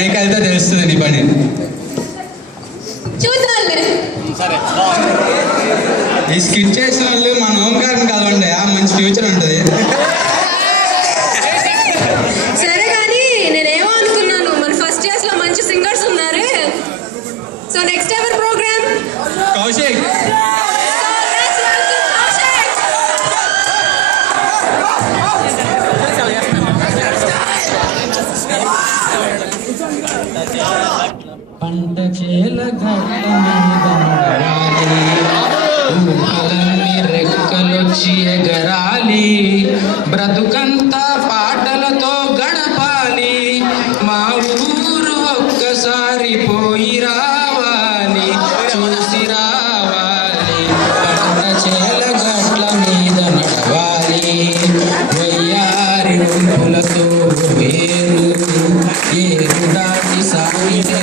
Mic వెళ్తే తెలుస్తుంది నీ పని. ఈ స్కిట్ చేసిన వాళ్ళు మన హోమ్ గార్డెన్ కలవండి, మంచి ఫ్యూచర్ ఉంటుంది. సరే కానీ నేనేమో అనుకున్నాను, మన ఫస్ట్ ఇయర్స్ లో మంచి సింగర్స్ ఉన్నారు. సో నెక్స్ట్ ఎవర్ ప్రోగ్రామ్ కౌశిక్. పంట చేల గట్ల మీద నడవాలి, ఊహలన్నీ రెక్కలొచ్చి ఎగరాలి, బ్రతుకంతా పాటలతో గడపాలి, మా ఊరు ఒక్కసారి పోయి రావాలి, చూసి రావాలి. పంట చేల గట్ల మీద నడవాలి, వయ్యారి ఉంపులతో వేరు ఏరు దాటి సాగితే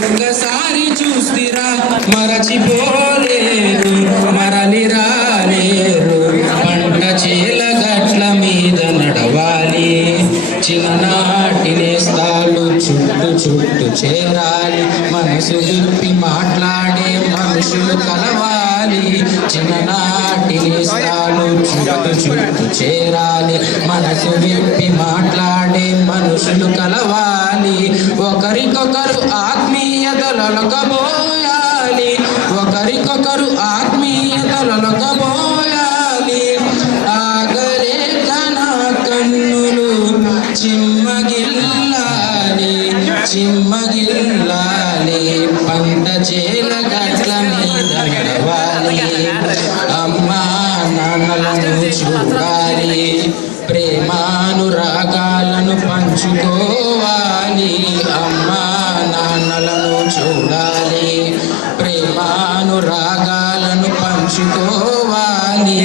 ఒక్కసారి చూస్తిరా మరచిపోలేరు, మరలి రాలేరు. పంట చేల గట్ల మీద నడవాలి, చిన్ననాటి నేస్తాలు చుట్టు చుట్టు చేరాలి, మనసు విప్పి మాట్లాడే మనుషులు కలవాలి. చిన్ననాటి నేస్తాలు చుట్టు చుట్టు చేరాలి, మనసు విప్పి మాట్లాడే మనుషులు కలవాలి. ఒకరికొకరు ఆత్మీయతలొలకబోయాలి, ఒకరికొకరు ఆత్మీయతలొలకబోయాలి. ఆగలేక నా కన్నులు చిమ్మగిల్లాలి, చిమ్మగిల్లాలి. పంట చేల గట్ల మీద నడవాలి, అమ్మా నాన్నలను చూడాలి, ప్రేమానురాగాలను పంచుకోవాలి. అమ్మా నాన్నలను చూడాలి, ప్రేమానురాగాలను పంచుకోవాలి.